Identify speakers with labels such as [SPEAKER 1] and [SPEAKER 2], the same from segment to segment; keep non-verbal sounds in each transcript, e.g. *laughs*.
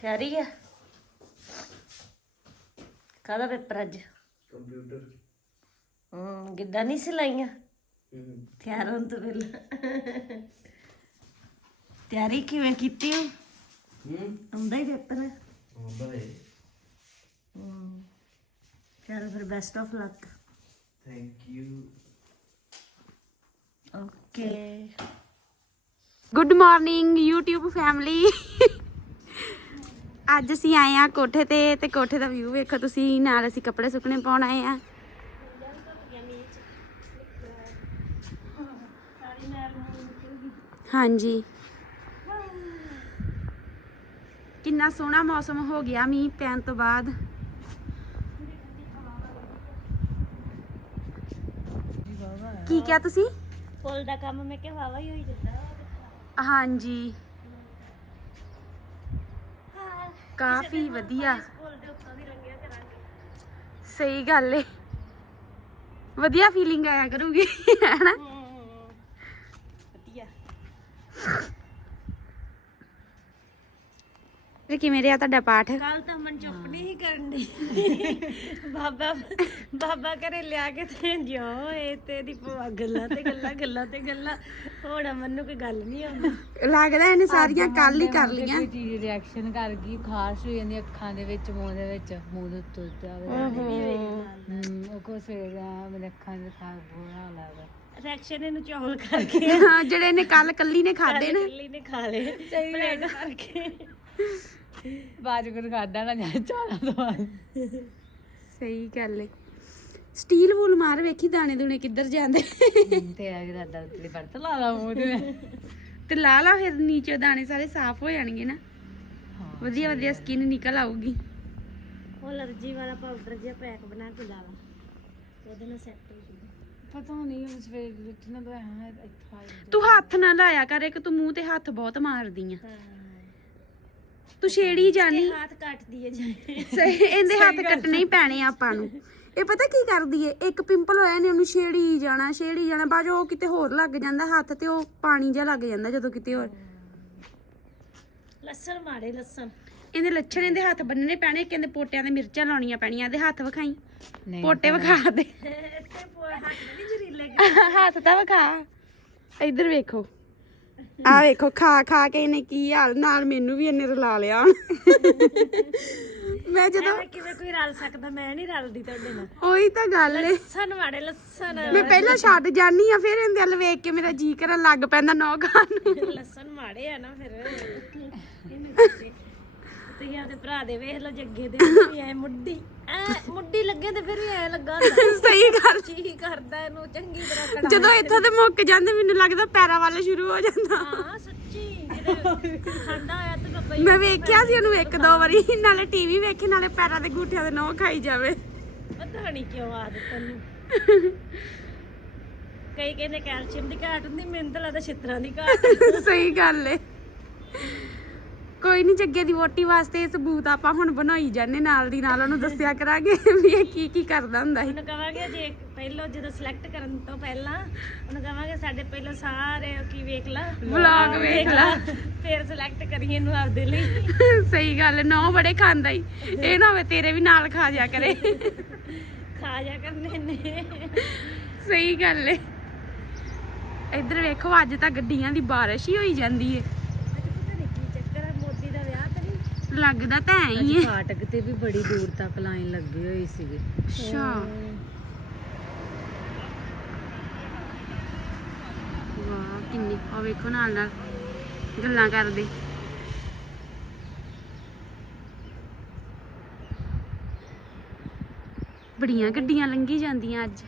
[SPEAKER 1] ਤਿਆਰੀ ਆ ਕਾਹਦਾ ਪੇਪਰ ਅੱਜ ਕੰਪਿਊਟਰ ਹੂੰ ਗਿੱਧਾ ਨਹੀਂ ਸਿਲਾਈਆਂ ਤਿਆਰ ਹੋਣ ਤੋਂ ਪਹਿਲਾਂ ਤਿਆਰੀ ਕਿਵੇਂ ਕੀਤੀ ਹੂੰ ਆਉਂਦਾ ਹੀ ਪੇਪਰ
[SPEAKER 2] ਆਉਂਦਾ ਹੈ
[SPEAKER 1] ਹੂੰ ਚਲੋ ਫਿਰ best of luck
[SPEAKER 2] thank you
[SPEAKER 1] okay good morning YouTube family ਅੱਜ ਅਸੀਂ ਆਏ ਆ ਕੋਠੇ ਤੇ ਤੇ ਕੋਠੇ ਦਾ ਵਿਊ ਵੇਖੋ ਤੁਸੀਂ ਨਾਲ ਅਸੀਂ ਕੱਪੜੇ ਸੁੱਕਣੇ ਪਾਉਣ ਆਏ ਆ ਹਾਂਜੀ ਕਿੰਨਾ ਸੋਹਣਾ ਮੌਸਮ ਹੋ ਗਿਆ ਮੀਂਹ ਪੈਣ ਤੋਂ ਬਾਅਦ ਕੀ ਕਿਹਾ ਤੁਸੀਂ
[SPEAKER 3] ਫੁੱਲ ਦਾ ਕੰਮ ਮੈਂ ਕਿਹਾ ਵਾਵਾ ਹੀ ਹੋਈ ਜਾਂਦਾ
[SPEAKER 1] ਹਾਂਜੀ ਕਾਫੀ ਵਧੀਆ ਸਹੀ ਗੱਲ ਏ ਵਧੀਆ ਫੀਲਿੰਗ ਆਇਆ ਕਰੂਗੀ ਹੈਨਾ ਫਿਰ ਕਿਵੇਂ ਰਿਹਾ ਤੁਹਾਡਾ ਪਾਠ
[SPEAKER 3] ਕੱਲ ਤਾਂ ਮਨ ਚੁੱਪ ਨਹੀਂ ਕਰਨ ਦੀ ਬਾਬਾ ਬਾਬਾ ਘਰੇ ਲਿਆ ਕੇ ਤੇ ਜੋ ਇਹ ਤੇਰੀ ਭੂਆ ਗੱਲਾਂ ਤੇ ਗੱਲਾਂ ਗੱਲਾਂ ਤੇ ਗੱਲਾਂ ਹੋਣਾ ਮੰਨੂ ਕੋਈ ਗੱਲ ਨਹੀਂ ਆਉਂਦੀ
[SPEAKER 1] ਲੱਗਦਾ ਇਹਨੇ ਸਾਰੀਆਂ ਕੱਲ ਹੀ ਕਰ ਲੀਆਂ ਕੋਈ
[SPEAKER 4] ਚੀਜ਼ ਰਿਐਕਸ਼ਨ ਕਰ ਗਈ ਖਾਰਸ਼ ਹੋ ਜਾਂਦੀ ਅੱਖਾਂ ਦੇ ਵਿੱਚ ਮੂੰਹ ਦੇ ਵਿੱਚ ਮੂੰਹ ਦੇ ਤੁਰ ਜਾਵੇ
[SPEAKER 1] ਹੂੰ
[SPEAKER 4] ਉਹ ਕੋ ਸਵੇਰ ਦਾ ਮੇਰੇ ਅੱਖਾਂ ਦੇ ਖਾਰ ਬੁਰਾ ਲੱਗਦਾ
[SPEAKER 3] ਰੈਕਸ਼ਨ ਇਹਨੂੰ ਚੌਲ ਕਰਕੇ
[SPEAKER 1] ਹਾਂ ਜਿਹੜੇ ਇਹਨੇ ਕੱਲ ਕੱਲੀ ਨੇ ਖਾਦੇ ਨੇ
[SPEAKER 3] ਕੱਲੀ ਨੇ ਖਾ ਲਏ
[SPEAKER 1] ਪਲੇਟ ਕਰਕੇ
[SPEAKER 4] ਵਾਜਗੁਰ ਖਾਦਾ ਨਾ ਜਾਂ ਚਾਲਾ ਦਵਾਈ
[SPEAKER 1] ਸਹੀ ਗੱਲ ਹੈ ਸਟੀਲ ਵੂਲ ਮਾਰ ਵੇਖੀ ਦਾਣੇ ਦੂਣੇ ਕਿੱਧਰ ਜਾਂਦੇ
[SPEAKER 4] ਤੇ ਆ ਗਿਆ ਦਾਦਾ ਉੱਤੇ ਵਰਤ ਲਾ ਲਾ ਮੂੰਹ ਤੇ
[SPEAKER 1] ਤੇ ਲਾ ਲਾ ਫਿਰ ਨੀਚੇ ਦਾਣੇ ਸਾਰੇ ਸਾਫ਼ ਹੋ ਜਾਣਗੇ ਨਾ ਵਧੀਆ ਵਧੀਆ ਸਕਿਨ ਨਿਕਲ ਆਊਗੀ
[SPEAKER 3] ਉਹ ਅਲਰਜੀ ਵਾਲਾ ਪਾਊਡਰ ਜਿਹਾ ਪੈਕ ਬਣਾ ਕੇ ਲਾ ਲਾ ਉਹਦੇ ਨਾਲ ਸੈੱਟ ਹੋ ਜੂਗਾ
[SPEAKER 4] ਪਤਾ ਨਹੀਂ ਉਸ ਵੇਲੇ ਕਿੰਨਾ ਤਾਂ ਹੈ
[SPEAKER 1] ਤੂੰ ਹੱਥ ਨਾ ਲਾਇਆ ਕਰ ਇੱਕ ਤੂੰ ਮੂੰਹ ਤੇ ਹੱਥ ਬਹੁਤ ਮਾਰਦੀ ਆ ਹਾਂ ਤੂੰ ਛੇੜੀ ਜਾਨੀ
[SPEAKER 3] ਹੱਥ ਕੱਟਦੀ ਏ ਜਾਨੀ
[SPEAKER 1] ਸਹੀ ਇਹਦੇ ਹੱਥ ਕੱਟਣੇ ਹੀ ਪੈਣੇ ਆਪਾਂ ਨੂੰ ਇਹ ਪਤਾ ਕੀ ਕਰਦੀ ਏ ਇੱਕ ਪਿੰਪਲ ਹੋਇਆ ਨੇ ਉਹਨੂੰ ਛੇੜੀ ਜਾਣਾ ਛੇੜੀ ਜਾਣਾ ਬਾਅਦ ਉਹ ਕਿਤੇ ਹੋਰ ਲੱਗ ਜਾਂਦਾ ਹੱਥ ਤੇ ਉਹ ਪਾਣੀ ਜਿਹਾ ਲੱਗ ਜਾਂਦਾ ਜਦੋਂ ਕਿਤੇ ਹੋਰ
[SPEAKER 3] ਲਸਣ ਮਾਰੇ ਲਸਣ
[SPEAKER 1] ਇਹਦੇ ਲੱਛਣ ਇਹਦੇ ਹੱਥ ਬੰਨਣੇ ਪੈਣੇ ਕਹਿੰਦੇ ਪੋਟਿਆਂ ਦੇ ਮਿਰਚਾਂ ਲਾਉਣੀਆਂ ਪੈਣੀਆਂ ਇਹਦੇ ਹੱਥ ਵਿਖਾਈ ਨਹੀਂ ਪੋਟੇ ਵਿਖਾ ਦੇ ਇੱਥੇ ਪੋ- ਹੱਥ ਨਹੀਂ ਜਰੀਲੇ *laughs* ਹੱਥ ਤਾਂ ਵਿਖਾ ਇੱਧਰ ਵੇਖੋ ਆ ਵੇਖੋ ਖਾ ਖਾ ਕੇ ਇਹਨੇ ਕੀ ਹਾਲ ਨਾਲ ਮੈਨੂੰ ਵੀ ਇਹਨੇ ਰਲਾ ਲਿਆ ਮੈਂ ਜਦੋਂ
[SPEAKER 3] ਕਿਵੇਂ ਕੋਈ ਰਲ ਸਕਦਾ ਮੈਂ ਨਹੀਂ ਰਲਦੀ ਤੁਹਾਡੇ
[SPEAKER 1] ਨਾਲ ਉਹੀ ਤਾਂ ਗੱਲ ਏ
[SPEAKER 3] ਲੱਸਣ ਵਾੜੇ ਲੱਸਣ
[SPEAKER 1] ਮੈਂ ਪਹਿਲਾਂ ਛੱਡ ਜਾਨੀ ਆ ਫਿਰ ਇਹਦੇ ਵੱਲ ਵੇਖ ਕੇ ਮੇਰਾ ਜੀ ਕਰਨ ਲੱਗ ਪੈਂਦਾ ਨੌ ਨੂੰ
[SPEAKER 3] ਲੱਸਣ ਮਾੜੇ ਆ ਨਾ ਫਿਰ ਇਹਨੇ *laughs* ਤੁਸੀਂ ਤੇ ਭਰਾ ਦੇ ਵੇਖ ਲਓ ਜੱਗੇ ਦੇ ਵੀ ਐ ਮੁੱਢੀ ਐ ਮੁੱਢੀ ਲੱਗੇ ਤੇ ਫਿਰ ਵੀ ਐ ਲੱਗਾ *laughs*
[SPEAKER 1] ਸਹੀ ਗੱਲ
[SPEAKER 3] ਜੀ ਕਰਦਾ ਇਹਨੂੰ ਚੰਗੀ ਤਰ੍ਹਾਂ
[SPEAKER 1] ਕੜਾ ਜਦੋਂ ਇੱਥੋਂ ਤੇ ਮੁੱਕ ਜਾਂਦੇ ਮੈਨੂੰ ਲੱਗਦਾ ਪੈਰਾਂ ਵਾਲਾ ਸ਼ੁਰੂ ਹੋ ਜਾਂਦਾ
[SPEAKER 3] ਹਾਂ ਸੱਚੀ ਖਾਂਦਾ
[SPEAKER 1] ਹੋਇਆ ਤੇ ਬਾਬਾ ਜੀ ਮੈਂ ਵੇਖਿਆ ਸੀ ਉਹਨੂੰ ਇੱਕ ਦੋ ਵਾਰੀ ਨਾਲੇ ਟੀਵੀ ਵੇਖੇ ਨਾਲੇ ਪੈਰਾਂ ਦੇ ਗੂਠਿਆਂ ਦੇ ਨੋਹ ਖਾਈ ਜਾਵੇ
[SPEAKER 3] ਪਤਾ ਨਹੀਂ ਕਿਉਂ ਆਦਤ ਤੈਨੂੰ ਕਈ ਕਹਿੰਦੇ ਕੈਲਸ਼ੀਅਮ ਦੀ ਘਾਟ ਹੁੰਦੀ ਮੈਨੂੰ ਤਾਂ ਲੱਗਦਾ ਛਿੱਤਰਾਂ ਦੀ
[SPEAKER 1] ਘਾਟ *laughs* ਸਹੀ ਗੱਲ ਏ ਕੋਈ ਨਹੀਂ ਜੱਗੇ ਦੀ ਵੋਟੀ ਵਾਸਤੇ ਸਬੂਤ ਆਪਾਂ ਹੁਣ ਬਣਾਈ ਜਾਂਦੇ ਨਾਲ ਦੀ ਨਾਲ ਉਹਨੂੰ ਦੱਸਿਆ ਕਰਾਂਗੇ ਵੀ ਇਹ ਕੀ ਕੀ ਕਰਦਾ ਹੁੰਦਾ ਹੈ ਉਹਨੂੰ
[SPEAKER 3] ਕਵਾਂਗੇ ਜੇ ਪਹਿਲਾਂ ਜਦੋਂ ਸਿਲੈਕਟ ਕਰਨ ਤੋਂ ਪਹਿਲਾਂ ਉਹਨੂੰ ਕਵਾਂਗੇ ਸਾਡੇ ਪਹਿਲਾਂ ਸਾਰੇ ਕੀ ਵੇਖ ਲਾ
[SPEAKER 1] ਵਲੌਗ ਵੇਖ ਲਾ
[SPEAKER 3] ਫਿਰ ਸਿਲੈਕਟ ਕਰੀਏ ਇਹਨੂੰ ਆਪਦੇ ਲਈ
[SPEAKER 1] *laughs* ਸਹੀ ਗੱਲ ਉਹ ਬੜੇ ਖਾਂਦਾ ਹੀ ਇਹ ਨਾ ਹੋਵੇ ਤੇਰੇ ਵੀ ਨਾਲ ਖਾ ਜਾ ਕਰੇ
[SPEAKER 3] ਖਾ ਜਾ ਕਰਨੇ ਨੇ
[SPEAKER 1] ਸਹੀ ਗੱਲ ਏ ਇੱਧਰ ਵੇਖੋ ਅੱਜ ਤਾਂ ਗੱਡੀਆਂ ਦੀ بارش ਹੀ ਹੋਈ ਜਾਂਦੀ ਏ ਲੱਗਦਾ ਤਾਂ ਐ ਹੀ ਐ
[SPEAKER 4] ਹੈ ਫਾਟਕ ਤੇ ਵੀ ਬੜੀ ਦੂਰ ਤੱਕ ਲਾਈਨ ਲੱਗੀ ਹੋਈ ਸੀਗੀ
[SPEAKER 1] ਅੱਛਾ ਵਾਹ ਕਿੰਨੀ ਆ ਵੇਖੋ ਨਾਲ ਨਾਲ ਗੱਲਾਂ ਕਰਦੇ ਬੜੀਆਂ ਗੱਡੀਆਂ ਲੰਘੀ ਜਾਂਦੀਆਂ ਅੱਜ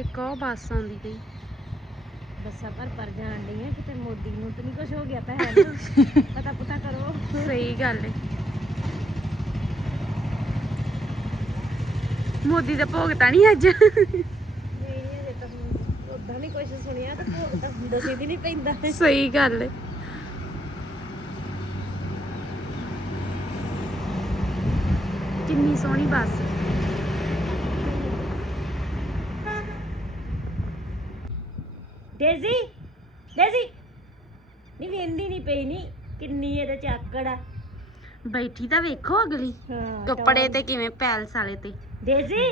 [SPEAKER 1] ਇੱਕ ਉਹ ਬੱਸ ਆਉਂਦੀ ਪਈ
[SPEAKER 3] ਬੱਸਾਂ ਪਰ ਪਰ ਜਾਣ ਹੈ ਕਿਤੇ ਮੋਦੀ ਨੂੰ ਤਾਂ ਨਹੀਂ ਕੁਝ ਹੋ ਗਿਆ ਤਾਂ ਹੈ ਨਾ ਪਤਾ ਪਤਾ ਕਰੋ
[SPEAKER 1] ਸਹੀ ਗੱਲ ਹੈ ਮੋਦੀ ਦਾ ਭੋਗ ਤਾਂ ਨਹੀਂ ਅੱਜ ਨਹੀਂ
[SPEAKER 3] ਅਜੇ ਤਾਂ ਉਦਾਂ ਨਹੀਂ ਕੁਝ ਸੁਣਿਆ ਤਾਂ ਭੋਗ ਤਾਂ ਹੁੰਦਾ ਸੀ ਨਹੀਂ ਪੈਂਦਾ
[SPEAKER 1] ਸਹੀ ਗੱਲ ਹੈ ਕਿੰਨੀ ਸੋਹਣੀ ਬੱਸ
[SPEAKER 3] ਡੇਜ਼ੀ ਡੇਜ਼ੀ ਨਹੀਂ ਵੇਂਦੀ ਨਹੀਂ ਪਈ ਨਹੀਂ ਕਿੰਨੀ ਇਹਦਾ ਚਾਕੜ ਆ
[SPEAKER 1] ਬੈਠੀ ਤਾਂ ਵੇਖੋ ਅਗਲੀ ਕੱਪੜੇ ਤੇ ਕਿਵੇਂ ਪੈਲਸ ਵਾਲੇ ਤੇ
[SPEAKER 3] ਡੇਜ਼ੀ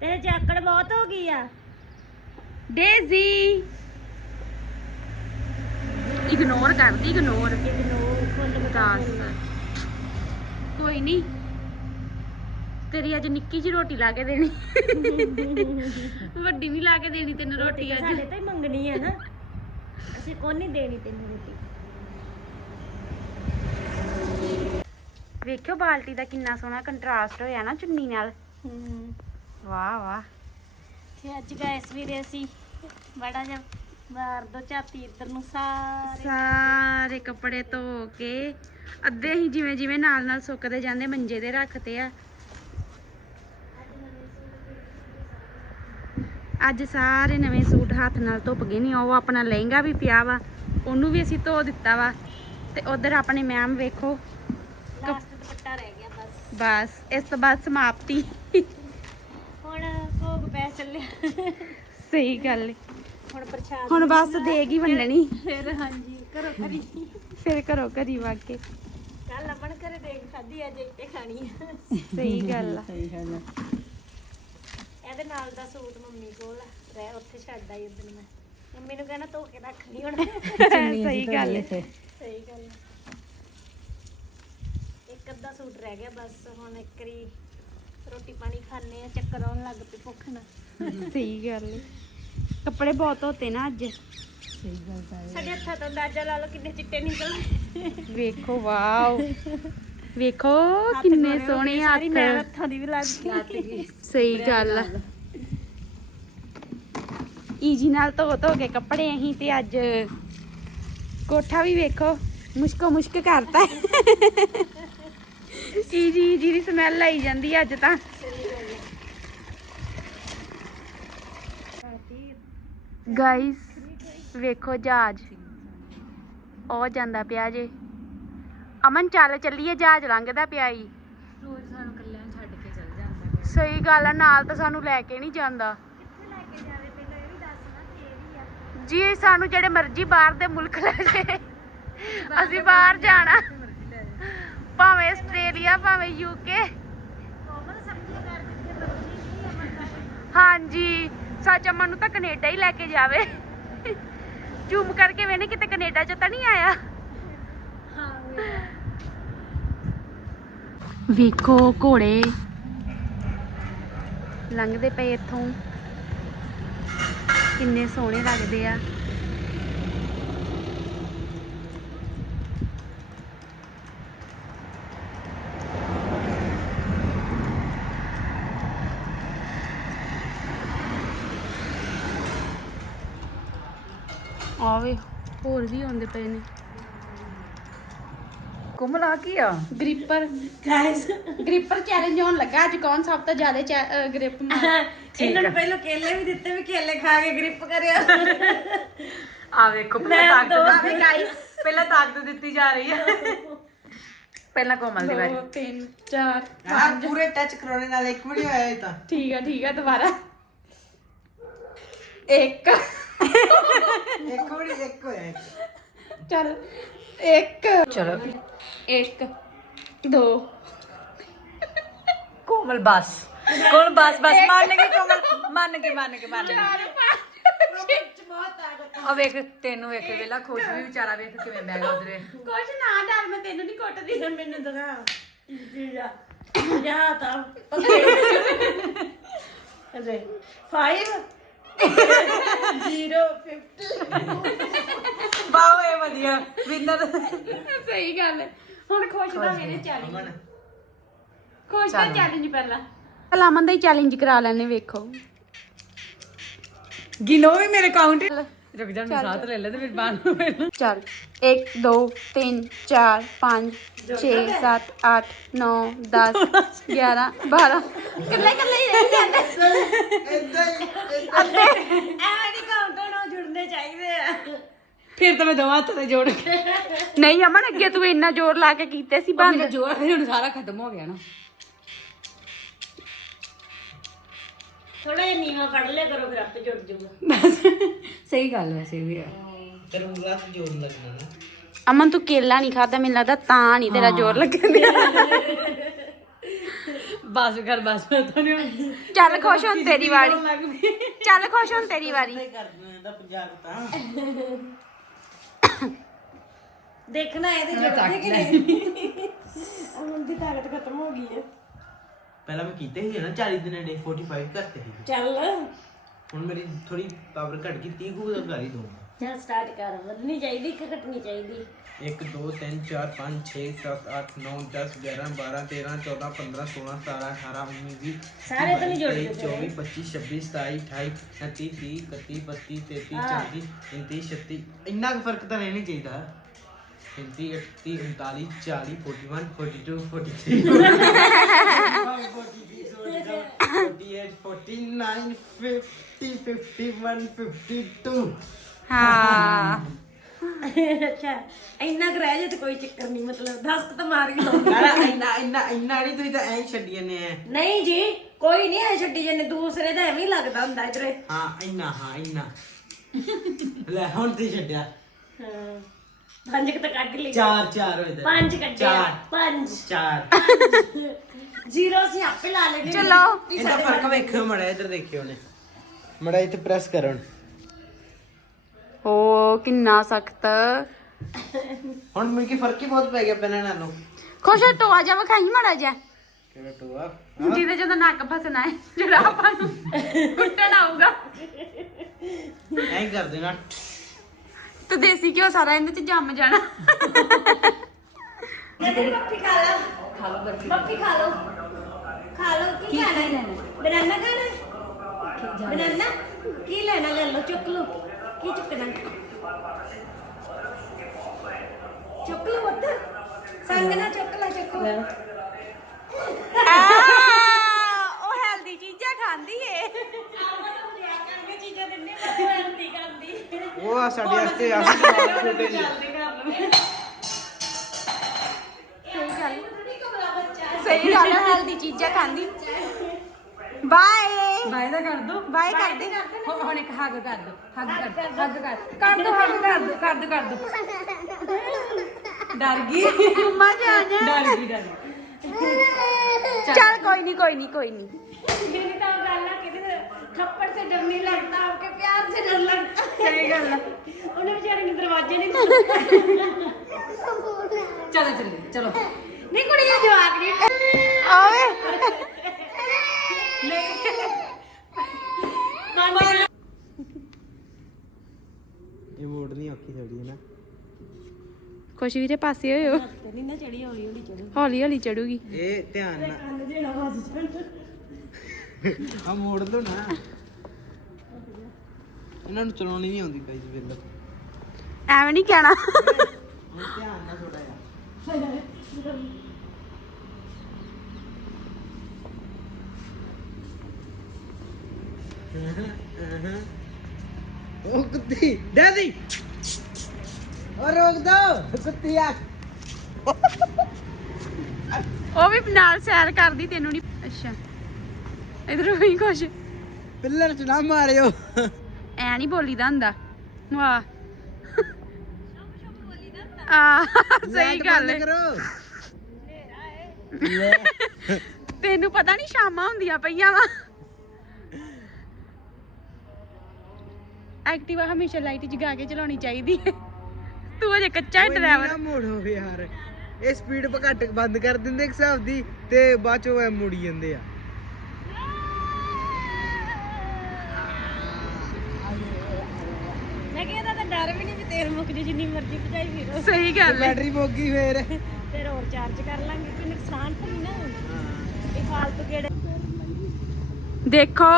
[SPEAKER 3] ਤੇਰੇ ਚਾਕੜ ਬਹੁਤ ਹੋ ਗਈ ਆ
[SPEAKER 1] ਡੇਜ਼ੀ ਇਗਨੋਰ ਕਰਦੀ ਇਗਨੋਰ
[SPEAKER 3] ਇਗਨੋਰ
[SPEAKER 1] ਫੁੱਲ ਕੋਈ ਨਹੀਂ ਤੇਰੀ ਅੱਜ ਨਿੱਕੀ ਜੀ ਰੋਟੀ ਲਾ ਕੇ ਦੇਣੀ *laughs* ਵੱਡੀ ਨਹੀਂ ਲਾ ਕੇ ਦੇਣੀ ਤੈਨੂੰ ਰੋਟੀ ਅੱਜ ਸਾਡੇ
[SPEAKER 3] ਤੇ ਮੰਗਣੀ ਹੈ ਨਾ ਅਸੀਂ ਕੋਈ ਨਹੀਂ ਦੇਣੀ ਤੈਨੂੰ ਰੋਟੀ
[SPEAKER 1] ਵੇਖਿਓ ਬਾਲਟੀ ਦਾ ਕਿੰਨਾ ਸੋਹਣਾ ਕੰਟਰਾਸਟ ਹੋਇਆ ਨਾ ਚੁੰਨੀ ਨਾਲ ਹੂੰ ਵਾਹ ਵਾਹ
[SPEAKER 3] ਤੇ ਅੱਜ ਗਾਇਸ ਵੀਰੇ ਸੀ ਬੜਾ ਜਿਹਾ ਮਾਰ ਦੋ ਚਾਤੀ ਇੱਧਰ ਨੂੰ ਸਾਰੇ
[SPEAKER 1] ਸਾਰੇ ਕੱਪੜੇ ਧੋ ਕੇ ਅੱਧੇ ਹੀ ਜਿਵੇਂ ਜਿਵੇਂ ਨਾਲ ਨਾਲ ਸੁੱਕਦੇ ਜਾਂਦੇ ਮੰਜੇ ਦੇ ਰੱਖਤੇ ਆ ਅੱਜ ਸਾਰੇ ਨਵੇਂ ਸੂਟ ਹੱਥ ਨਾਲ ਧੁੱਪ ਗਏ ਨਹੀਂ ਉਹ ਆਪਣਾ ਲਹਿੰਗਾ ਵੀ ਪਿਆ ਵਾ ਉਹਨੂੰ ਵੀ ਅਸੀਂ ਧੋ ਦਿੱਤਾ ਵਾ ਤੇ ਉਧਰ ਆਪਣੇ ਮੈਮ ਵੇਖੋ
[SPEAKER 3] ਦੁਪੱਟਾ ਰਹਿ ਗਿਆ ਬਸ
[SPEAKER 1] ਬਸ ਇਸ ਤੋਂ ਬਾਅਦ ਸਮਾਪਤੀ
[SPEAKER 3] ਹੁਣ ਭੋਗ ਪੈ ਚੱਲਿਆ
[SPEAKER 1] ਸਹੀ ਗੱਲ ਹੈ ਹੁਣ ਪ੍ਰਸ਼ਾਦ ਹੁਣ ਬਸ ਦੇਗ ਹੀ ਵੰਡਣੀ
[SPEAKER 3] ਫਿਰ ਹਾਂਜੀ ਘਰੋਂ ਘਰੀ
[SPEAKER 1] ਫਿਰ ਘਰੋਂ ਘਰੀ ਵਾਕੇ
[SPEAKER 3] ਕੱਲ ਲੱਭਣ ਕਰੇ ਦੇਗ ਖਾਦੀ ਅੱਜ ਇੱਥੇ ਖਾਣੀ
[SPEAKER 1] ਸਹੀ ਗੱਲ ਹੈ ਸਹੀ ਗੱਲ ਨਾ
[SPEAKER 3] ਇਹਦੇ ਨਾਲ ਦਾ ਸੂਟ ਮੰਮੀ ਕੋਲ ਆ ਰਹਿ ਉੱਥੇ ਛੱਡ ਆਈ ਉਦੋਂ ਮੈਂ ਮੰਮੀ ਨੂੰ ਕਹਿਣਾ ਧੋ ਕੇ ਰੱਖ ਲਈ ਹੁਣ *laughs* ਸਹੀ ਗੱਲ ਹੈ ਸਹੀ ਗੱਲ ਇੱਕ ਅੱਧਾ ਸੂਟ ਰਹਿ ਗਿਆ ਬਸ ਹੁਣ ਇੱਕ ਰੀ ਰੋਟੀ ਪਾਣੀ ਖਾਣੇ ਆ ਚੱਕਰ ਆਉਣ ਲੱਗ ਪਈ ਭੁੱਖ ਨਾ
[SPEAKER 1] *laughs* ਸਹੀ ਗੱਲ ਹੈ ਕੱਪੜੇ ਬਹੁਤ ਹੋਤੇ ਨਾ ਅੱਜ ਸਹੀ
[SPEAKER 3] ਗੱਲ ਹੈ। ਸਾਡੇ ਹੱਥਾਂ ਤੋਂ ਅੰਦਾਜ਼ਾ ਲਾ ਲਓ ਕਿੰਨੇ ਚਿੱਟੇ ਨਿਕਲੇ
[SPEAKER 1] ਵੇਖੋ ਵਾਓ *laughs* ਵੇਖੋ ਕਿੰਨੇ ਸੋਹਣੇ ਸਾਰੀ ਮੈਂ ਹੱਥਾਂ ਦੀ ਵੀ ਲੱਗ ਸਹੀ ਗੱਲ ਆ ਈਜੀ ਨਾਲ ਧੋ ਧੋ ਕੇ ਕੱਪੜੇ ਅਹੀਂ ਤੇ ਅੱਜ ਕੋਠਾ ਵੀ ਵੇਖੋ ਮੁਸ਼ਕੋ ਮੁਸ਼ਕ ਕਰਤਾ ਈਜੀ ਈਜੀ ਦੀ ਸਮੈਲ ਆਈ ਜਾਂਦੀ ਅੱਜ ਤਾਂ ਗਾਇਸ ਵੇਖੋ ਜਹਾਜ਼ ਉਹ ਜਾਂਦਾ ਪਿਆ ਜੇ ਅਮਨ ਚੱਲ ਚੱਲੀਏ ਜਹਾਜ਼ ਲੰਘਦਾ ਪਿਆ ਈ
[SPEAKER 4] ਰੋਜ਼ ਸਾਨੂੰ ਕੱਲਿਆਂ ਛੱਡ ਕੇ ਚੱਲ ਜਾਂਦਾ
[SPEAKER 1] ਸਹੀ ਗੱਲ ਆ ਨਾਲ ਤਾਂ ਸਾਨੂੰ ਲੈ ਕੇ ਨਹੀਂ ਜਾਂਦਾ
[SPEAKER 3] ਕਿੱਥੇ ਲੈ ਕੇ ਜਾਵੇ ਪਹਿਲਾਂ ਇਹ
[SPEAKER 1] ਵੀ ਜੀ ਸਾਨੂੰ ਜਿਹੜੇ ਮਰਜ਼ੀ ਬਾਹਰ ਦੇ ਮੁਲਕ ਲੈ ਜੇ ਅਸੀਂ ਬਾਹਰ ਜਾਣਾ ਭਾਵੇਂ ਆਸਟ੍ਰੇਲੀਆ ਭਾਵੇਂ ਯੂਕੇ ਕਰ ਮਰਜ਼ੀ ਨਹੀਂ ਅਮਨ ਦਾ ਹਾਂਜੀ ਸੱਚ ਅਮਨ ਨੂੰ ਤਾਂ ਕੈਨੇਡਾ ਹੀ ਲੈ ਕੇ ਜਾਵੇ ਝੂਮ ਕਰਕੇ ਵੇਨੇ ਕਿਤੇ ਕੈਨੇਡਾ ਚ ਤਾਂ ਨਹੀਂ ਆਇਆ ਹਾਂ ਵੇਖੋ ਘੋੜੇ ਲੰਘਦੇ ਪਏ ਇੱਥੋਂ ਕਿੰਨੇ ਸੋਹਣੇ ਲੱਗਦੇ ਆ ਆਵੇ ਹੋਰ ਵੀ ਆਉਂਦੇ ਪਏ ਨੇ
[SPEAKER 4] ਕੋਮਲ ਆ ਕੀ ਆ
[SPEAKER 1] ਗ੍ਰਿਪਰ ਗਾਇਸ ਗ੍ਰਿਪਰ ਚੈਲੰਜ ਹੋਣ ਲੱਗਾ ਅੱਜ ਕੌਣ ਸਭ ਤੋਂ ਜ਼ਿਆਦਾ ਗ੍ਰਿਪ ਮਾਰ
[SPEAKER 3] ਇਹਨਾਂ ਨੂੰ ਪਹਿਲਾਂ ਕੇਲੇ ਵੀ ਦਿੱਤੇ ਵੀ ਕੇਲੇ ਖਾ ਕੇ ਗ੍ਰਿਪ ਕਰਿਆ
[SPEAKER 4] ਆ ਵੇਖੋ ਪਹਿਲਾਂ
[SPEAKER 1] ਤਾਕਤ ਦਿੱਤੀ ਗਾਇਸ
[SPEAKER 4] ਪਹਿਲਾਂ ਤਾਕਤ ਦਿੱਤੀ ਜਾ ਰਹੀ ਆ ਪਹਿਲਾਂ ਕੋਮਲ ਦੀ ਵਾਰੀ 3 4 ਪੂਰੇ ਟੱਚ ਕਰਾਉਣੇ ਨਾਲ ਇੱਕ ਵੀ ਨਹੀਂ ਹੋਇਆ ਇਹ ਤਾਂ
[SPEAKER 1] ਠੀਕ ਆ ਠੀਕ ਆ ਦੁਬਾਰਾ ਇੱਕ
[SPEAKER 4] ਇੱਕ ਵੀ ਇੱਕ ਹੋਇਆ
[SPEAKER 1] ਚਲ ਇੱਕ ਚਲੋ ਇੱਕ ਦੋ
[SPEAKER 4] ਕੋਮਲ ਬਸ ਕੋਣ ਬਸ ਬਸ ਮੰਨ ਕੇ ਕੋਮਲ ਮੰਨ ਕੇ ਮੰਨ ਕੇ ਮੰਨ ਕੇ ਆ ਵੇਖ ਤੈਨੂੰ ਵੇਖ ਵੇਲਾ ਖੁਸ਼ ਵੀ ਵਿਚਾਰਾ ਵੇਖ ਕਿਵੇਂ ਬੈਗ ਉਧਰੇ
[SPEAKER 3] ਕੁਛ ਨਾ ਡਰ ਮੈਂ ਤੈਨੂੰ ਨਹੀਂ ਕੁੱਟਦੀ ਮੈਨੂੰ ਦਗਾ ਜਾ ਜਾ ਤਾਂ *laughs* ਅਰੇ 5 ਵਾਹ
[SPEAKER 4] ਇਹ ਵਧੀਆ ਵਿਨਰ
[SPEAKER 1] ਸਹੀ ਗੱਲ ਹੁਣ ਖੁਸ਼ ਦਾ ਮੇਰੇ ਚੈਲੰਜ ਖੁਸ਼ ਦਾ ਚੈਲੰਜ ਪਹਿਲਾਂ ਪਹਿਲਾਂ ਅਮਨ ਦਾ ਹੀ ਚੈਲੰਜ ਕਰਾ ਲੈਣੇ ਵੇਖੋ ਗਿਨੋ ਵੀ ਮੇਰੇ ਕਾਊਂਟ
[SPEAKER 4] ਰੁਕ ਜਾ ਮੈਂ ਸਾਥ ਲੈ ਲੈ ਤੇ ਫਿਰ ਬਾਅਦ ਨੂੰ
[SPEAKER 1] ਚਲ 1 2 3 4 5 6 7 8 9 10 11 12
[SPEAKER 3] ਕੱਲੇ ਕੱਲੇ ਹੀ ਰਹਿ ਜਾਂਦੇ
[SPEAKER 4] ਫਿਰ ਤਾਂ ਮੈਂ ਦੋਵਾਂ ਹੱਥਾਂ ਤੇ ਜੋੜ ਕੇ
[SPEAKER 1] ਨਹੀਂ ਅਮਨ ਅੱਗੇ ਤੂੰ ਇੰਨਾ ਜ਼ੋਰ ਲਾ ਕੇ ਕੀਤੇ ਸੀ ਬੰਦ ਮੇਰਾ
[SPEAKER 4] ਜੋਰ ਹੁਣ ਸਾਰਾ ਖਤਮ ਹੋ ਗਿਆ ਨਾ
[SPEAKER 3] ਥੋੜਾ ਜਿਹਾ ਨੀਵਾ ਫੜ ਲੈ ਕਰੋ ਫਿਰ ਆਪੇ ਜੁੜ ਜਾਊਗਾ ਬਸ
[SPEAKER 4] ਸਹੀ ਗੱਲ ਵੈਸੇ ਵੀ ਆ
[SPEAKER 2] ਕਰੂਗਾ ਰਾਤ ਜੋਰ ਲੱਗਣਾ
[SPEAKER 1] ਅਮਨ ਤੂੰ ਕੇਲਾ ਨਹੀਂ ਖਾਦਾ ਮੈਨੂੰ ਲੱਗਦਾ ਤਾਂ ਨਹੀਂ ਤੇਰਾ ਜ਼ੋਰ ਲੱਗਣਾ ਦਿਆ
[SPEAKER 4] ਬਸ ਕਰ ਬਸ ਮੈਂ ਤਾਂ
[SPEAKER 1] ਨਹੀਂ ਚੱਲ ਖੁਸ਼ ਹੋ ਤੇਰੀ ਵਾਰੀ ਚੱਲ ਖੁਸ਼ ਹੋ ਤੇਰੀ ਵਾਰੀ ਪੰਜਾਬ ਤਾਂ
[SPEAKER 3] ਦੇਖਣਾ ਇਹਦੇ ਜੁੜਦੇ ਕਿ ਨਹੀਂ ਹੁਣ ਦੀ ਤਾਕਤ ਖਤਮ ਹੋ ਗਈ ਹੈ
[SPEAKER 2] ਪਹਿਲਾਂ ਮੈਂ ਕੀਤੇ ਸੀ ਨਾ 40 ਦਿਨਾਂ ਦੇ 45 ਕਰਤੇ ਸੀ ਚੱਲ ਹੁਣ ਮੇਰੀ ਥੋੜੀ ਪਾਵਰ ਘਟ ਗਈ 30 ਕੁ ਦਾ ਕਰ ਹੀ ਦਊਂਗਾ
[SPEAKER 3] ਚੱਲ ਸਟਾਰਟ ਕਰ ਵਧਣੀ ਚਾਹੀਦੀ ਕਿ ਘਟਣੀ ਚਾਹੀਦੀ
[SPEAKER 2] ਇੱਕ ਦੋ ਤਿੰਨ ਚਾਰ ਪੰਜ 6 7 8 9 10 11 12 13 14 15 16 17 18 19 ਵੀਹ
[SPEAKER 1] ਸਾਰੇ ਤਾਂ ਨਹੀਂ ਚੌਵੀ
[SPEAKER 2] 24 25 26 27 28 29 30 31 32 33 34 35 ਇੰਨਾ ਕੁ ਫਰਕ ਤਾਂ ਰਹਿਣਾ ਚਾਹੀਦਾ 35 38 39 40 41 42 43 48 49 50 51 52
[SPEAKER 1] ਹਾਂ
[SPEAKER 3] ਅੱਛਾ ਇੰਨਾ ਕਰ ਰਹਿ ਜੇ ਤੇ ਕੋਈ ਚੱਕਰ ਨਹੀਂ ਮਤਲਬ 10 ਤਾਂ ਮਾਰ ਹੀ
[SPEAKER 2] ਲਉਂਗਾ ਇੰਨਾ ਇੰਨਾ ਇੰਨਾ ਨਹੀਂ ਤੁਸੀਂ ਤਾਂ ਐਂ ਛੱਡੀ ਜਨੇ ਆ
[SPEAKER 3] ਨਹੀਂ ਜੀ ਕੋਈ ਨਹੀਂ ਐ ਛੱਡੀ ਜਨੇ ਦੂਸਰੇ ਦਾ ਐਵੇਂ ਹੀ ਲੱਗਦਾ ਹੁੰਦਾ ਇਧਰੇ
[SPEAKER 2] ਹਾਂ ਇੰਨਾ ਹਾਂ ਇੰਨਾ ਲੈ ਹੁਣ ਤੇ ਛੱਡਿਆ ਹਾਂ
[SPEAKER 3] ਪੰਜ ਕੁ ਤਾਂ ਕੱਢ ਲਈ
[SPEAKER 2] ਚਾਰ ਚਾਰ ਹੋਏ ਤੇ
[SPEAKER 3] ਪੰਜ ਕੱਢਿਆ ਚਾਰ ਪੰਜ ਚਾਰ ਜ਼ੀਰੋ ਸੀ ਆਪੇ ਲਾ ਲੈਣੇ
[SPEAKER 1] ਚਲੋ
[SPEAKER 2] ਇਹਦਾ ਫਰਕ ਵੇਖਿਓ ਮੜਾ ਇਧਰ ਦੇਖਿਓ ਨੇ ਮੜਾ ਇੱਥੇ ਪ੍ਰੈਸ ਕਰਨ
[SPEAKER 1] ਓ ਕਿੰਨਾ ਸਖਤ
[SPEAKER 2] ਹੁਣ ਮੈਨੂੰ ਕੀ ਫਰਕ ਹੀ ਬਹੁਤ ਪੈ ਗਿਆ ਪਹਿਲਾਂ ਨਾਲੋਂ
[SPEAKER 1] ਖੁਸ਼ ਹੋ ਟੋਆ ਜਾ ਵਖਾਈ ਮੜਾ ਜਾ ਕਿਹੜਾ ਟੋਆ ਜਿਹਦੇ ਜਦੋਂ ਨੱਕ ਫਸਣਾ ਹੈ ਜਿਹੜਾ ਆਪਾਂ ਨੂੰ ਕੁੱਟਣ ਆਊਗਾ
[SPEAKER 2] ਐਂ ਕਰ ਦੇਣਾ
[SPEAKER 1] ਤੇ ਦੇਸੀ ਕਿਉਂ ਸਾਰਾ ਇਹਦੇ ਚ ਜੰਮ ਜਾਣਾ
[SPEAKER 3] ਕਹਿੰਦੇ ਖਾ ਲਾ ਖਾ ਲਓ ਬੱਫੀ ਖਾ ਲਓ ਖਾ ਲਓ ਕੀ ਖਾਣਾ ਹੈ ਬਨਾਨਾ ਖਾਣਾ ਬਨਾਨਾ ਕੀ ਲੈਣਾ ਲੈ ਲਓ ਚੁੱਕ ਲਓ ਕੀ ਚੁੱਕਦਾ ਚੁੱਕ ਲਓ ਉੱਤ ਸੰਗ ਨਾ ਚੁੱਕ ਲੈ ਚੁੱਕ ਲਓ।
[SPEAKER 1] ਆ *laughs* ਉਹ ਹੈਲਦੀ ਚੀਜ਼ਾਂ ਖਾਂਦੀ ਏ
[SPEAKER 2] ਉਹ ਆ ਸਾਡੇ ਵਾਸਤੇ ਆ ਛੋਟੇ ਜੀ
[SPEAKER 1] ਸਹੀ ਗੱਲ ਸਹੀ ਗੱਲ ਹੈਲਦੀ ਚੀਜ਼ਾਂ ਖਾਂਦੀ ਬਾਏ
[SPEAKER 4] ਬਾਏ ਦਾ ਕਰ ਦੋ ਬਾਏ ਕਰ ਦੇ ਹੁਣ ਇੱਕ ਹੱਗ ਕਰ ਦੋ ਹੱਗ ਕਰ ਹੱਗ ਕਰ
[SPEAKER 1] ਕਰ ਦੋ ਹੱਗ ਕਰ ਦੋ ਕਰ ਦੋ ਕਰ ਦੋ ਡਰ ਗਈ ਮਮਾ ਜਾ ਜਾ
[SPEAKER 4] ਡਰ ਗਈ ਡਰ ਗਈ
[SPEAKER 1] ਚਲ ਕੋਈ ਨਹੀਂ ਕੋਈ ਨਹੀਂ ਕੋਈ ਨਹੀਂ
[SPEAKER 3] ਇਹ ਨਹੀਂ ਤਾਂ ਗੱਲ ਨਾ ਕਿਤੇ ਖੱਪੜ ਸੇ ਡਰ ਨਹੀਂ ਲੱਗਦਾ ਆਪਕੇ ਪਿਆਰ ਸੇ ਡਰ ਲੱਗਦਾ ਸਹੀ ਗੱਲ ਉਹਨੇ ਵਿਚਾਰੇ ਨੇ ਦਰਵਾਜ਼ੇ ਨਹੀਂ
[SPEAKER 4] ਚਲੋ ਚਲੋ ਚਲੋ
[SPEAKER 3] ਨਹੀਂ ਕੁੜੀਆਂ ਜਵਾਬ ਨਹੀਂ ਆਵੇ ਨਹੀਂ
[SPEAKER 2] ਇਹ ਮੋੜ ਨਹੀਂ ਔਖੀ ਥੋੜੀ ਹੈ ਨਾ
[SPEAKER 1] ਖੁਸ਼ ਵੀਰੇ ਪਾਸੇ ਹੋਇਓ
[SPEAKER 3] ਨਹੀਂ ਨਾ ਚੜੀ ਹੌਲੀ ਹੌਲੀ ਚੜੂਗੀ ਹੌਲੀ ਹੌਲੀ ਚੜੂਗੀ
[SPEAKER 2] ਇਹ ਧਿਆਨ ਨਾਲ ਕੰਨ ਜਿਹੜਾ ਚੜਦਾ ਆ ਮੋੜ ਲੋ ਨਾ ਇਹਨਾਂ ਨੂੰ ਚਲਾਉਣੀ ਨਹੀਂ ਆਉਂਦੀ ਗਾਇਸ ਬਿੱਲ
[SPEAKER 1] ਐਵੇਂ ਨਹੀਂ ਕਹਿਣਾ ਧਿਆਨ
[SPEAKER 2] ਨਾਲ ਥੋੜਾ ਜਿਹਾ ਉਹ ਕੁੱਤੀ ਡੈਡੀ ਉਹ ਰੋਕ ਦੋ ਕੁੱਤੀ ਆ
[SPEAKER 1] ਉਹ ਵੀ ਨਾਲ ਸੈਰ ਕਰਦੀ ਤੈਨੂੰ ਨਹੀਂ ਅੱਛਾ ਇਧਰ ਵੀ ਕੁਛ
[SPEAKER 2] ਪਿੱਲਰ ਚ ਨਾ ਮਾਰਿਓ
[SPEAKER 1] ਐ ਨਹੀਂ ਬੋਲੀਦਾ ਹੁੰਦਾ ਵਾਹ ਆ ਸਹੀ ਗੱਲ ਹੈ ਕਰੋ ਤੈਨੂੰ ਪਤਾ ਨਹੀਂ ਸ਼ਾਮਾਂ ਹੁੰਦੀਆਂ ਪਈਆਂ ਵਾ ਐਕਟਿਵਾ ਹਮੇਸ਼ਾ ਲਾਈਟ ਜਗਾ ਕੇ ਚਲਾਉਣੀ ਚਾਹੀਦੀ ਹੈ ਤੂੰ ਅਜੇ ਕੱਚਾ ਹੈ ਡਰਾਈਵਰ
[SPEAKER 2] ਨਾ ਮੋੜ ਗਿਆ ਯਾਰ ਇਹ ਸਪੀਡ ਘੱਟ ਬੰਦ ਕਰ ਦਿੰਦੇ ਇੱਕ ਹਿਸਾਬ ਦੀ ਤੇ ਬਾਅਦ ਚ ਉਹ ਮੁੜੀ ਜਾਂਦੇ ਆ
[SPEAKER 3] ਮੈਂ ਕਿਹਾ ਤਾਂ ਡਰ ਵੀ ਨਹੀਂ ਵੀ ਤੇਲ ਮੁੱਕ ਜੇ ਜਿੰਨੀ ਮਰਜ਼ੀ ਭਜਾਈ ਫਿਰੋ
[SPEAKER 1] ਸਹੀ ਗੱਲ ਹੈ
[SPEAKER 2] ਬੈਟਰੀ ਮੁੱਕ ਗਈ ਫੇਰ
[SPEAKER 3] ਫਿਰ ਹੋਰ ਚਾਰਜ ਕਰ ਲਾਂਗੇ ਕੋਈ ਨੁਕਸਾਨ ਤਾਂ ਨਹੀਂ ਨਾ ਇਹ ਫਾਲਤੂ ਕਿਹੜੇ
[SPEAKER 1] ਦੇਖੋ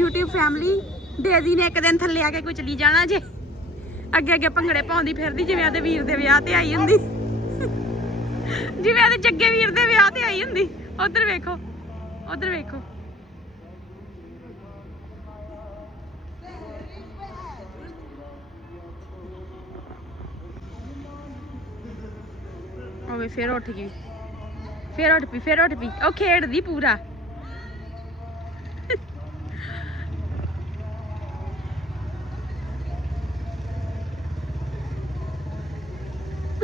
[SPEAKER 1] YouTube ਫੈਮਿਲੀ ਡੇਜ਼ੀ ਨੇ ਇੱਕ ਦਿਨ ਥੱਲੇ ਆ ਕੇ ਕੋਈ ਚਲੀ ਜਾਣਾ ਜੇ ਅੱਗੇ ਅੱਗੇ ਭੰਗੜੇ ਪਾਉਂਦੀ ਫਿਰਦੀ ਜਿਵੇਂ ਆਦੇ ਵੀਰ ਦੇ ਵਿਆਹ ਤੇ ਆਈ ਹੁੰਦੀ ਜਿਵੇਂ ਆਦੇ ਜੱਗੇ ਵੀਰ ਦੇ ਵਿਆਹ ਤੇ ਆਈ ਹੁੰਦੀ ਉਧਰ ਵੇਖੋ ਉਧਰ ਵੇਖੋ ਉਹ ਫੇਰ ਉੱਠ ਗਈ ਫੇਰ ਉੱਠ ਪੀ ਫੇਰ ਉੱਠ ਪੀ ਉਹ ਖੇਡਦੀ ਪੂਰਾ